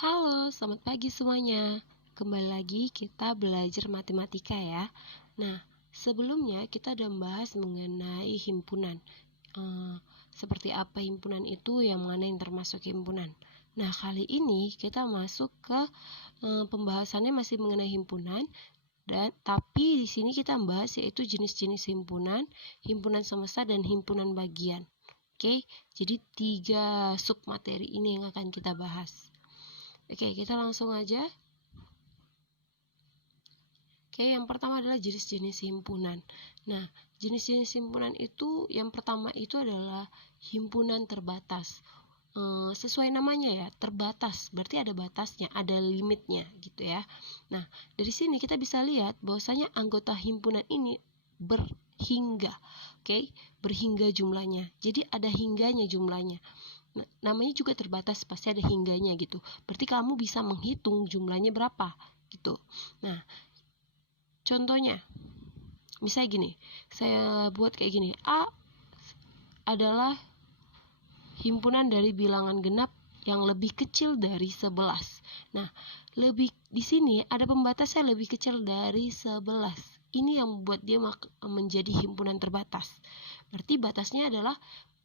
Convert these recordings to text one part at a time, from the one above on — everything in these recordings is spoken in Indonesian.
Halo, selamat pagi semuanya. Kembali lagi kita belajar matematika ya. Nah, sebelumnya kita udah membahas mengenai himpunan. Seperti apa himpunan itu, yang mana yang termasuk himpunan. Nah, kali ini kita masuk ke pembahasannya masih mengenai himpunan. Tapi di sini kita membahas yaitu jenis-jenis himpunan, himpunan semesta dan himpunan bagian. Oke, jadi 3 submateri ini yang akan kita bahas. Oke, kita langsung aja. Oke, yang pertama adalah jenis-jenis himpunan. Nah, jenis-jenis himpunan itu yang pertama itu adalah himpunan terbatas. Sesuai namanya ya, terbatas. Berarti ada batasnya, ada limitnya gitu ya. Nah, dari sini kita bisa lihat bahwasanya anggota himpunan ini berhingga. Oke, berhingga jumlahnya. Jadi ada hingganya jumlahnya. Namanya juga terbatas, pasti ada hingganya gitu. Berarti kamu bisa menghitung jumlahnya berapa gitu. Nah, contohnya misalnya gini, saya buat kayak gini. A adalah himpunan dari bilangan genap yang lebih kecil dari 11. Nah, lebih di sini ada pembatasnya lebih kecil dari 11. Ini yang membuat dia menjadi himpunan terbatas. Berarti batasnya adalah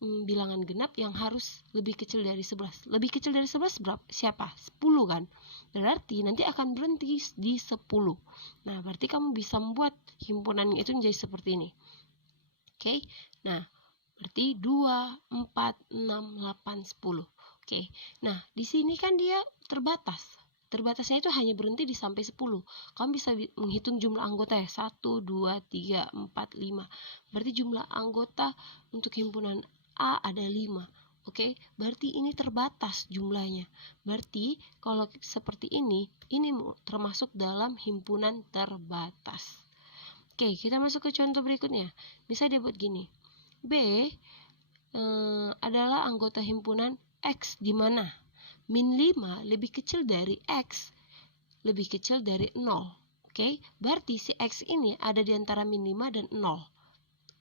bilangan genap yang harus lebih kecil dari 11. Lebih kecil dari 11 berapa? Siapa? 10 kan? Berarti nanti akan berhenti di 10. Nah, berarti kamu bisa membuat himpunan itu menjadi seperti ini. Oke. Nah, berarti 2, 4, 6, 8, 10. Oke. Nah, di sini kan dia terbatas. Terbatasnya itu hanya berhenti di sampai 10. Kamu bisa menghitung jumlah anggota ya. 1, 2, 3, 4, 5. Berarti jumlah anggota untuk himpunan A ada 5. Oke, berarti ini terbatas jumlahnya. Berarti kalau seperti ini termasuk dalam himpunan terbatas. Oke, kita masuk ke contoh berikutnya. Misalnya dia buat gini. B adalah anggota himpunan X di mana min 5 lebih kecil dari X, lebih kecil dari 0. Oke, berarti si X ini ada di antara min 5 dan 0.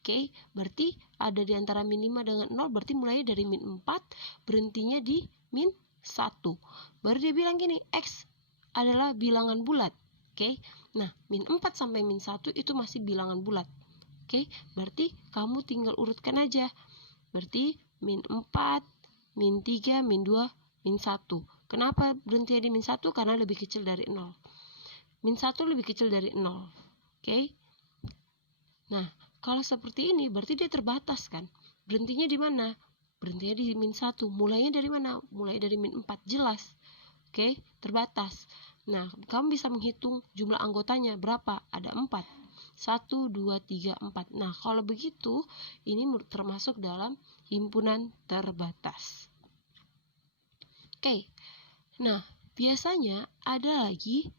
Oke, berarti ada di antara min 5 dengan 0, berarti mulai dari min 4, berhentinya di min 1. Baru dia bilang gini, X adalah bilangan bulat. Oke, nah min 4 sampai min 1 itu masih bilangan bulat. Oke, berarti kamu tinggal urutkan aja. Berarti min 4, min 3, min 2, min 1. Kenapa berhenti di min 1? Karena lebih kecil dari 0. Min 1 lebih kecil dari 0. Oke. Nah, kalau seperti ini berarti dia terbatas kan? Berhentinya di mana? Berhentinya di min 1. Mulainya dari mana? Mulai dari min 4. Jelas. Oke, terbatas. Nah, kamu bisa menghitung jumlah anggotanya berapa? Ada 4. 1, 2, 3, 4. Nah, kalau begitu, ini termasuk dalam himpunan terbatas. Oke, nah biasanya ada lagi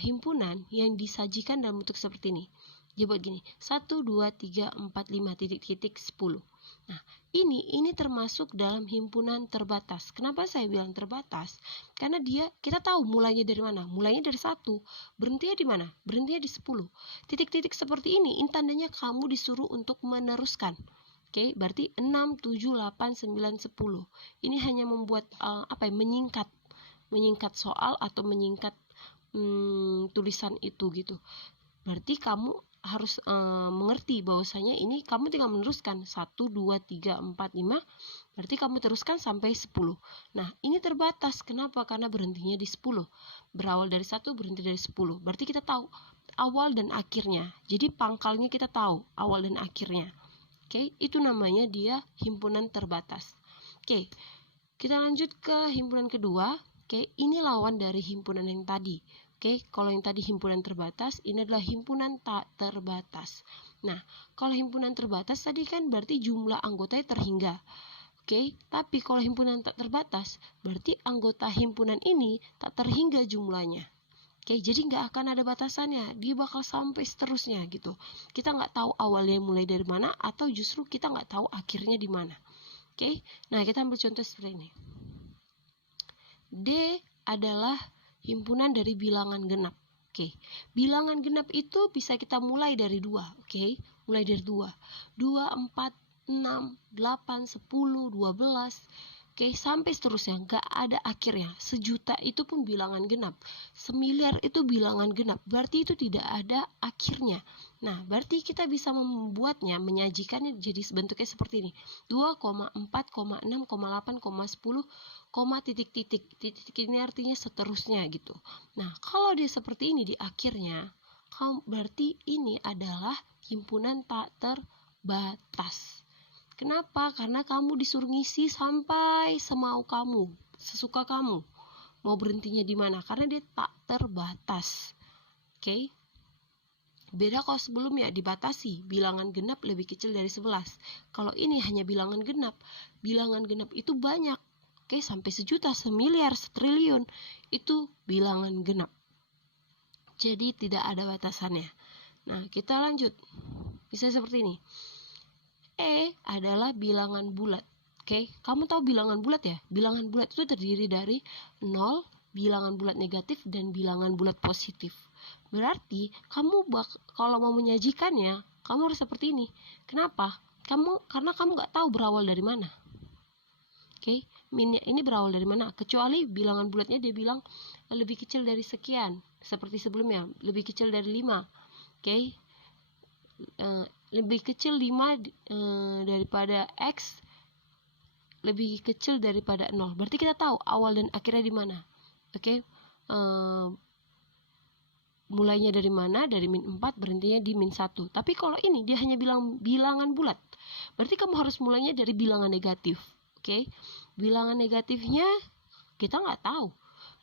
himpunan yang disajikan dalam bentuk seperti ini. Dia buat gini, 1, 2, 3, 4, 5, titik-titik, 10. Nah, ini termasuk dalam himpunan terbatas. Kenapa saya bilang terbatas? Karena kita tahu mulainya dari mana. Mulainya dari 1. Berhentinya di mana? Berhentinya di 10. Titik-titik seperti ini tandanya kamu disuruh untuk meneruskan. Oke, berarti 6, 7, 8, 9, 10. Ini hanya membuat menyingkat soal atau menyingkat tulisan itu gitu. Berarti kamu harus mengerti bahwasanya ini kamu tinggal meneruskan 1, 2, 3, 4, 5. Berarti kamu teruskan sampai 10. Nah, ini terbatas. Kenapa? Karena berhentinya di 10. Berawal dari 1, berhenti dari 10. Berarti kita tahu awal dan akhirnya. Jadi pangkalnya kita tahu awal dan akhirnya. Oke, itu namanya dia himpunan terbatas. Oke, kita lanjut ke himpunan kedua. Oke, ini lawan dari himpunan yang tadi. Oke, kalau yang tadi himpunan terbatas, ini adalah himpunan tak terbatas. Nah, kalau himpunan terbatas tadi kan berarti jumlah anggotanya terhingga. Oke, tapi kalau himpunan tak terbatas, berarti anggota himpunan ini tak terhingga jumlahnya. Oke, jadi nggak akan ada batasannya, dia bakal sampai seterusnya gitu. Kita nggak tahu awalnya mulai dari mana, atau justru kita nggak tahu akhirnya di mana. Oke, nah kita ambil contoh seperti ini. D adalah himpunan dari bilangan genap. Oke, bilangan genap itu bisa kita mulai dari 2. Oke, mulai dari 2. 2, 4, 6, 8, 10, 12. Oke, sampai seterusnya, nggak ada akhirnya. 1.000.000 itu pun bilangan genap. 1.000.000.000 itu bilangan genap, berarti itu tidak ada akhirnya. Nah, berarti kita bisa membuatnya, menyajikannya jadi bentuknya seperti ini. 2,4,6,8,10, titik-titik. Titik ini artinya seterusnya gitu. Nah, kalau dia seperti ini di akhirnya, berarti ini adalah himpunan tak terbatas. Kenapa? Karena kamu disuruh ngisi sampai semau kamu, sesuka kamu. Mau berhentinya di mana? Karena dia tak terbatas. Oke? Beda kalau sebelumnya dibatasi, bilangan genap lebih kecil dari 11. Kalau ini hanya bilangan genap itu banyak. Oke, sampai 1.000.000, 1.000.000.000, 1.000.000.000 itu bilangan genap. Jadi tidak ada batasannya. Nah, kita lanjut. Bisa seperti ini. E adalah bilangan bulat. Oke, kamu tahu bilangan bulat ya? Bilangan bulat itu terdiri dari 0, bilangan bulat negatif, dan bilangan bulat positif. Berarti kamu kalau mau menyajikannya, kamu harus seperti ini. Kenapa? Karena kamu nggak tahu berawal dari mana. Oke, minnya ini berawal dari mana? Kecuali bilangan bulatnya dia bilang lebih kecil dari sekian, seperti sebelumnya, lebih kecil dari 5. Oke, lebih kecil 5 daripada X, lebih kecil daripada 0. Berarti kita tahu awal dan akhirnya di mana. Oke, mulainya dari mana? Dari -4, berhentinya di -1. Tapi kalau ini dia hanya bilang bilangan bulat, berarti kamu harus mulainya dari bilangan negatif. Oke, bilangan negatifnya kita nggak tahu.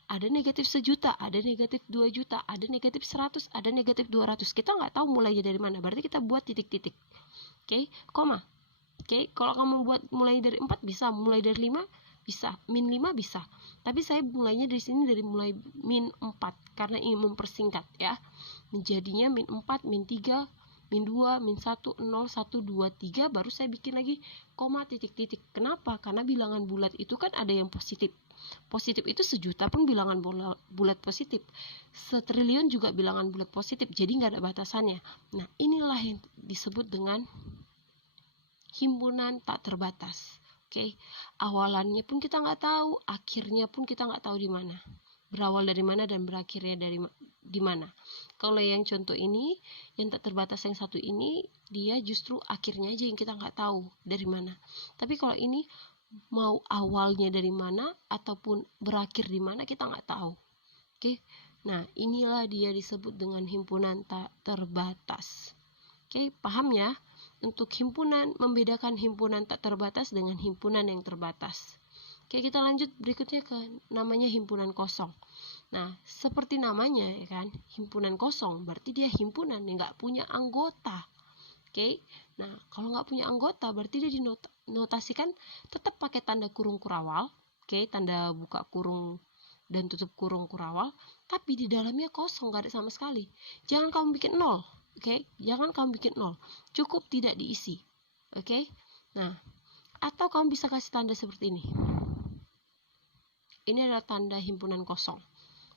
Ada negatif 1.000.000, ada negatif 2.000.000, ada negatif 100, ada negatif 200. Kita nggak tahu mulainya dari mana. Berarti kita buat titik-titik. Oke, koma. Oke, kalau kamu buat mulai dari 4 bisa, mulai dari 5 bisa, -5 bisa. Tapi saya mulainya dari sini, dari mulai -4 karena ingin mempersingkat ya. Menjadinya -4, -3, -2, -1, 0, 1, 2, 3, baru saya bikin lagi koma titik-titik. Kenapa? Karena bilangan bulat itu kan ada yang positif. Positif itu 1.000.000 pun bilangan bulat positif. 1.000.000.000 juga bilangan bulat positif. Jadi nggak ada batasannya. Nah, inilah yang disebut dengan himpunan tak terbatas. Oke, awalannya pun kita nggak tahu, akhirnya pun kita nggak tahu di mana. Berawal dari mana dan berakhirnya di mana. Kalau yang contoh ini, yang tak terbatas yang satu ini, dia justru akhirnya aja yang kita nggak tahu dari mana. Tapi kalau ini mau awalnya dari mana ataupun berakhir di mana kita nggak tahu. Oke, nah inilah dia disebut dengan himpunan tak terbatas. Oke, paham ya? Untuk himpunan, membedakan himpunan tak terbatas dengan himpunan yang terbatas. Oke, kita lanjut berikutnya ke namanya himpunan kosong. Nah, seperti namanya ya kan, himpunan kosong, berarti dia himpunan yang nggak punya anggota. Oke, nah kalau nggak punya anggota berarti dia dinotasikan tetap pakai tanda kurung kurawal. Oke, tanda buka kurung dan tutup kurung kurawal, tapi di dalamnya kosong, nggak ada sama sekali. Jangan kamu bikin 0. Oke, jangan kamu bikin 0. Cukup tidak diisi. Oke, nah atau kamu bisa kasih tanda seperti ini. Ini adalah tanda himpunan kosong.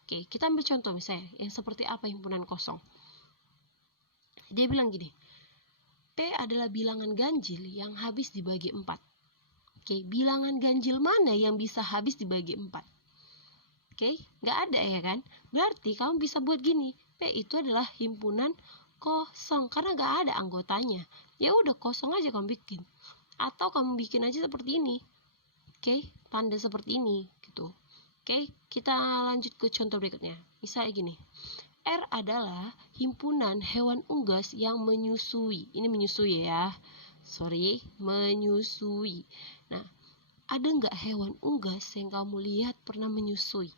Oke, kita ambil contoh misalnya yang seperti apa himpunan kosong. Dia bilang gini, P adalah bilangan ganjil yang habis dibagi 4. Oke, bilangan ganjil mana yang bisa habis dibagi 4? Oke, nggak ada ya kan? Berarti kamu bisa buat gini, P itu adalah himpunan kosong karena nggak ada anggotanya. Ya udah kosong aja kamu bikin. Atau kamu bikin aja seperti ini. Oke, tanda seperti ini gitu. Oke, kita lanjut ke contoh berikutnya. Misalnya gini. R adalah himpunan hewan unggas yang menyusui. Ini menyusui ya. Sorry, menyusui. Nah, ada nggak hewan unggas yang kamu lihat pernah menyusui?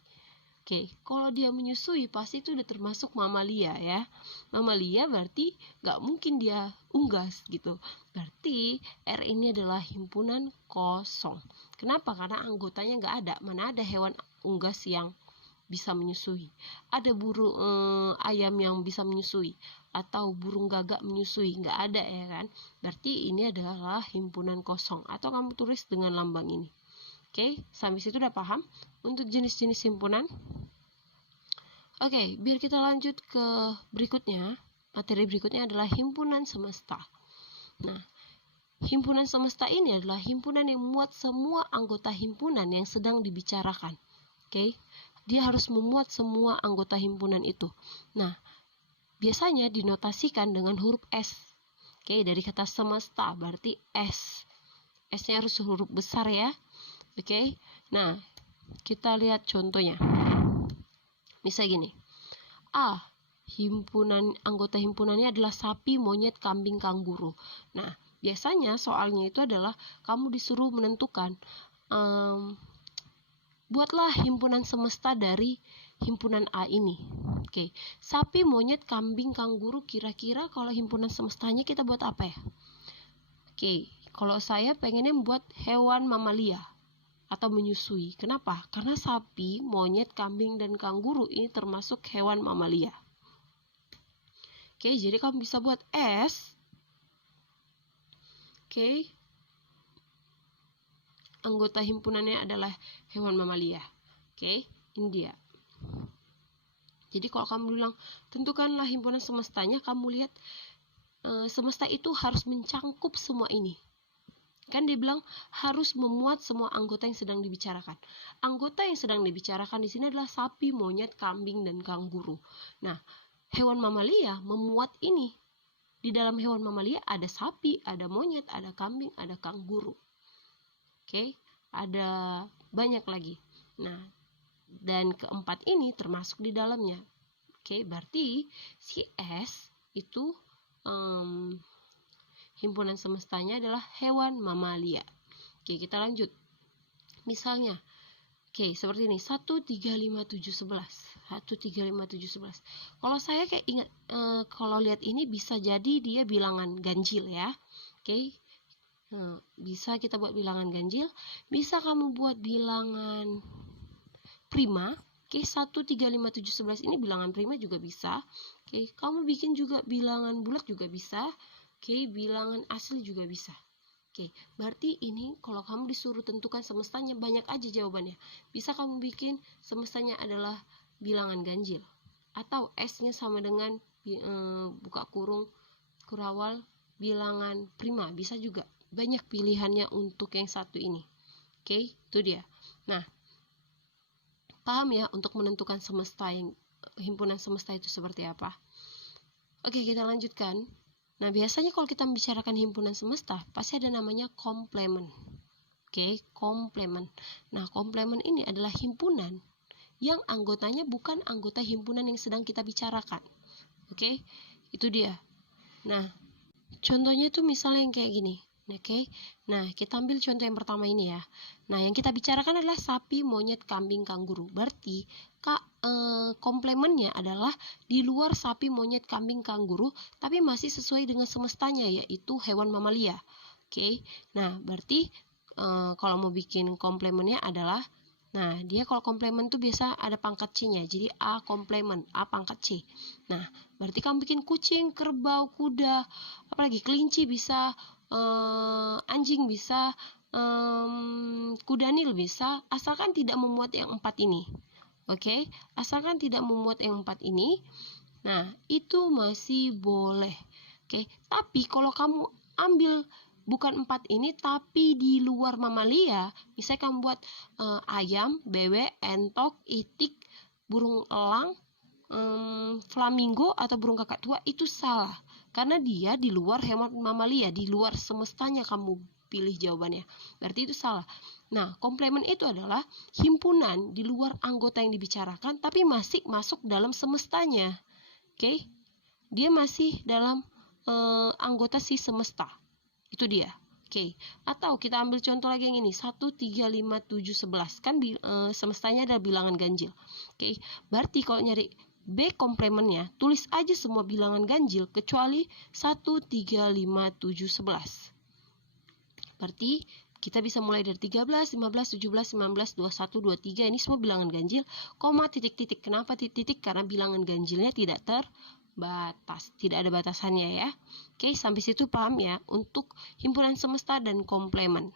Oke, kalau dia menyusui pasti itu udah termasuk mamalia ya. Mamalia berarti nggak mungkin dia unggas gitu. Berarti R ini adalah himpunan kosong. Kenapa? Karena anggotanya nggak ada. Mana ada hewan unggas yang bisa menyusui. Ada burung ayam yang bisa menyusui atau burung gagak menyusui, nggak ada ya kan. Berarti ini adalah himpunan kosong atau kamu tulis dengan lambang ini. Oke, sampai situ udah paham untuk jenis-jenis himpunan. Oke, biar kita lanjut ke berikutnya. Materi berikutnya adalah himpunan semesta. Nah, himpunan semesta ini adalah himpunan yang memuat semua anggota himpunan yang sedang dibicarakan. Oke, dia harus memuat semua anggota himpunan itu. Nah, biasanya dinotasikan dengan huruf S. Oke, dari kata semesta berarti S. S-nya harus huruf besar ya. Oke, nah kita lihat contohnya. Misal gini, A, anggota himpunannya adalah sapi, monyet, kambing, kanguru. Nah, biasanya soalnya itu adalah kamu disuruh menentukan, buatlah himpunan semesta dari himpunan A ini. Oke, sapi, monyet, kambing, kanguru, kira-kira kalau himpunan semestanya kita buat apa ya? Oke, kalau saya pengennya membuat hewan mamalia atau menyusui. Kenapa? Karena sapi, monyet, kambing, dan kanguru ini termasuk hewan mamalia. Oke, jadi kamu bisa buat S. Oke, anggota himpunannya adalah hewan mamalia. Oke, ini dia. Jadi kalau kamu bilang tentukanlah himpunan semestanya, kamu lihat semesta itu harus mencangkup semua ini. Kan dia bilang harus memuat semua anggota yang sedang dibicarakan. Anggota yang sedang dibicarakan di sini adalah sapi, monyet, kambing, dan kanguru. Nah, hewan mamalia memuat ini. Di dalam hewan mamalia ada sapi, ada monyet, ada kambing, ada kanguru. Oke, ada banyak lagi. Nah, dan keempat ini termasuk di dalamnya. Oke, berarti si S itu himpunan semestanya adalah hewan mamalia. Oke, kita lanjut. Misalnya, oke, seperti ini, 1, 3, 5, 7, 11. 1, 3, 5, 7, 11. Kalau saya kayak ingat, kalau lihat ini bisa jadi dia bilangan ganjil ya. Oke, bisa kita buat bilangan ganjil. Bisa kamu buat bilangan prima. Oke, 1, 3, 5, 7, 11 ini bilangan prima juga bisa. Oke, kamu bikin juga bilangan bulat juga bisa. Oke, bilangan asli juga bisa. Oke, berarti ini kalau kamu disuruh tentukan semestanya, banyak aja jawabannya. Bisa kamu bikin semestanya adalah bilangan ganjil. Atau S-nya sama dengan buka kurung, kurawal, bilangan prima. Bisa juga. Banyak pilihannya untuk yang satu ini. Oke, itu dia. Nah, paham ya untuk menentukan semesta himpunan semesta itu seperti apa? Oke, kita lanjutkan. Nah, biasanya kalau kita membicarakan himpunan semesta, pasti ada namanya komplement. Oke, komplement. Nah, komplement ini adalah himpunan yang anggotanya bukan anggota himpunan yang sedang kita bicarakan. Oke, itu dia. Nah, contohnya tuh misalnya yang kayak gini. Oke, nah kita ambil contoh yang pertama ini ya. Nah, yang kita bicarakan adalah sapi, monyet, kambing, kanguru. Berarti komplemennya adalah di luar sapi, monyet, kambing, kanguru, tapi masih sesuai dengan semestanya, yaitu hewan mamalia. Oke, nah berarti kalau mau bikin komplemennya adalah, nah dia kalau komplement tuh biasa ada pangkat C-nya, jadi A komplement, A pangkat C. Nah, berarti kamu bikin kucing, kerbau, kuda, apalagi kelinci bisa, anjing bisa, kudanil bisa, asalkan tidak memuat yang 4 ini. Oke, asalkan tidak memuat yang 4 ini, nah itu masih boleh. Oke, tapi kalau kamu ambil bukan 4 ini tapi di luar mamalia, misalnya kamu buat ayam, bebek, entok, itik, burung elang, flamingo atau burung kakak tua, itu salah. Karena dia di luar hewan mamalia, di luar semestanya kamu pilih jawabannya. Berarti itu salah. Nah, komplement itu adalah himpunan di luar anggota yang dibicarakan, tapi masih masuk dalam semestanya. Oke? Dia masih dalam anggota si semesta. Itu dia. Oke. Atau kita ambil contoh lagi yang ini. 1, 3, 5, 7, 11. Kan semestanya adalah bilangan ganjil. Oke. Berarti kalau nyari B komplementnya, tulis aja semua bilangan ganjil kecuali 1, 3, 5, 7, 11. Berarti kita bisa mulai dari 13, 15, 17, 19, 21, 23. Ini semua bilangan ganjil, koma, titik-titik. Kenapa titik-titik? Karena bilangan ganjilnya tidak terbatas. Tidak ada batasannya ya. Oke, sampai situ paham ya untuk himpunan semesta dan komplement.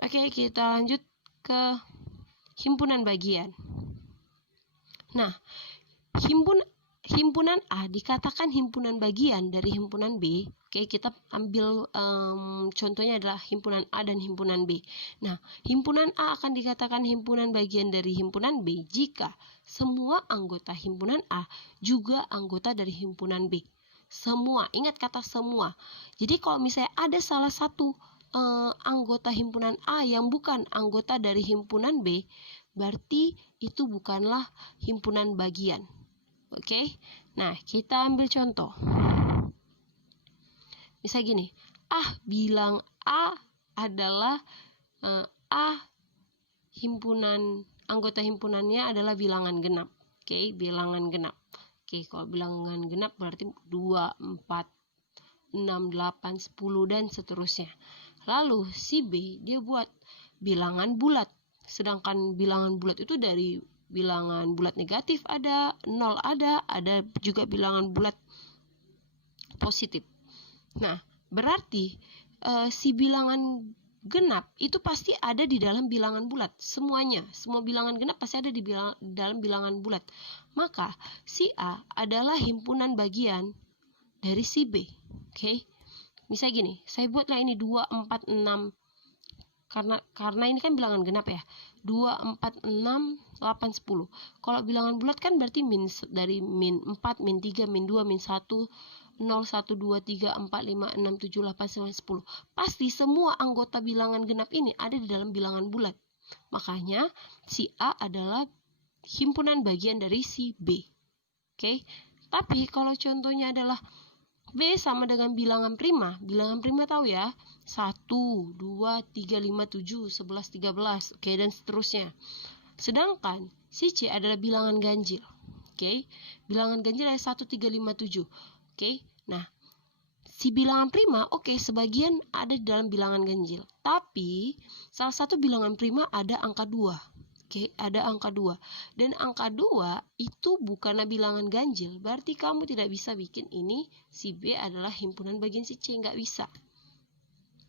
Oke, kita lanjut ke himpunan bagian. Nah, himpunan A dikatakan himpunan bagian dari himpunan B. Oke, kita ambil contohnya adalah himpunan A dan himpunan B. Nah, himpunan A akan dikatakan himpunan bagian dari himpunan B jika semua anggota himpunan A juga anggota dari himpunan B. Semua, ingat kata semua. Jadi kalau misalnya ada salah satu anggota himpunan A yang bukan anggota dari himpunan B, berarti itu bukanlah himpunan bagian. Oke, nah kita ambil contoh. Misal gini, bilang A adalah anggota himpunannya adalah bilangan genap. Oke, bilangan genap. Oke, kalau bilangan genap berarti 2, 4, 6, 8, 10 dan seterusnya. Lalu si B dia buat bilangan bulat. Sedangkan bilangan bulat itu dari bilangan bulat negatif ada, 0 ada juga bilangan bulat positif. Nah, berarti si bilangan genap itu pasti ada di dalam bilangan bulat. Semuanya, semua bilangan genap pasti ada di dalam bilangan bulat. Maka, si A adalah himpunan bagian dari si B. Oke. Misalnya gini, saya buatlah ini 2, 4, 6. Karena ini kan bilangan genap ya. 2, 4, 6, 8, 10. Kalau bilangan bulat kan berarti dari min 4, min 3, min 2, min 1, 0, 1, 2, 3, 4, 5, 6, 7, 8, 9, 10. Pasti semua anggota bilangan genap ini ada di dalam bilangan bulat. Makanya si A adalah himpunan bagian dari si B. Oke. Tapi kalau contohnya adalah B sama dengan bilangan prima. Bilangan prima tahu ya, 1, 2, 3, 5, 7, 11, 13, oke, dan seterusnya. Sedangkan si C adalah bilangan ganjil. Oke, bilangan ganjil adalah 1, 3, 5, 7. Oke, nah, si bilangan prima, sebagian ada di dalam bilangan ganjil. Tapi, salah satu bilangan prima ada angka 2. Oke, ada angka 2. Dan angka 2 itu bukanlah bilangan ganjil. Berarti kamu tidak bisa bikin ini si B adalah himpunan bagian si C. Nggak bisa.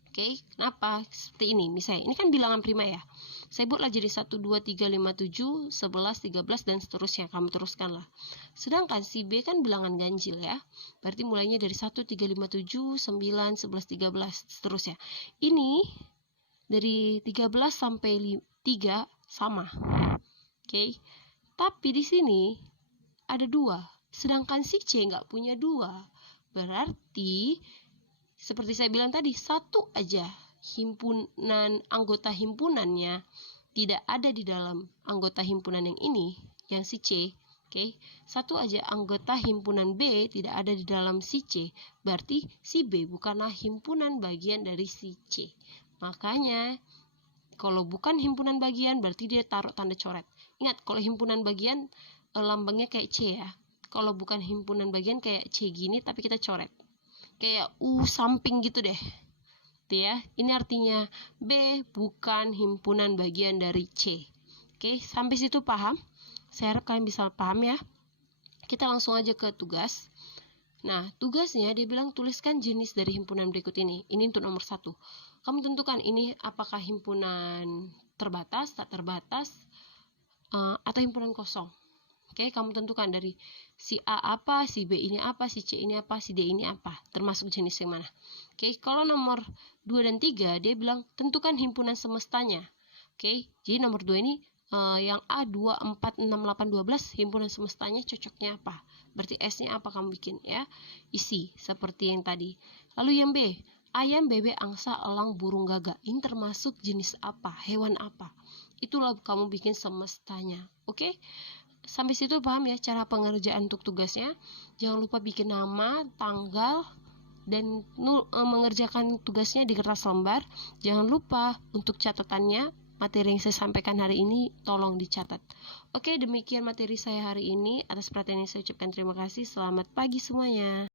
Oke, kenapa? Seperti ini. Misalnya, ini kan bilangan prima ya. Saya buatlah jadi 1, 2, 3, 5, 7, 11, 13, dan seterusnya. Kamu teruskanlah. Sedangkan si B kan bilangan ganjil ya. Berarti mulainya dari 1, 3, 5, 7, 9, 11, 13, seterusnya. Ini dari 13 sampai 3 sama. Oke. Tapi di sini ada 2. Sedangkan si C nggak punya 2. Berarti seperti saya bilang tadi, satu aja anggota himpunannya tidak ada di dalam anggota himpunan yang ini, yang si C. Oke. Satu aja anggota himpunan B tidak ada di dalam si C. Berarti si B bukanlah himpunan bagian dari si C. Makanya kalau bukan himpunan bagian berarti dia taruh tanda coret. Ingat, kalau himpunan bagian lambangnya kayak C ya. Kalau bukan himpunan bagian kayak C gini tapi kita coret. Kayak U samping gitu deh. Tuh ya. Ini artinya B bukan himpunan bagian dari C. Oke, sampai situ paham? Saya harap kalian bisa paham ya. Kita langsung aja ke tugas. Nah, tugasnya dia bilang tuliskan jenis dari himpunan berikut ini. Ini untuk nomor 1. Kamu tentukan ini apakah himpunan terbatas, tak terbatas, atau himpunan kosong. Oke, kamu tentukan dari si A apa, si B ini apa, si C ini apa, si D ini apa, termasuk jenis yang mana. Oke, kalau nomor 2 dan 3, dia bilang tentukan himpunan semestanya. Oke, jadi nomor 2 ini yang A 2, 4, 6, 8, 12, himpunan semestanya cocoknya apa? Berarti S-nya apa kamu bikin ya? Isi, seperti yang tadi. Lalu yang B, ayam, bebek, angsa, elang, burung gagak. Ini termasuk jenis apa? Hewan apa? Itulah kamu bikin semestanya. Oke? Sampai situ paham ya cara pengerjaan untuk tugasnya? Jangan lupa bikin nama, tanggal, dan mengerjakan tugasnya di kertas lembar. Jangan lupa untuk catatannya, materi yang saya sampaikan hari ini tolong dicatat. Oke, demikian materi saya hari ini. Atas perhatian yang saya ucapkan terima kasih. Selamat pagi semuanya.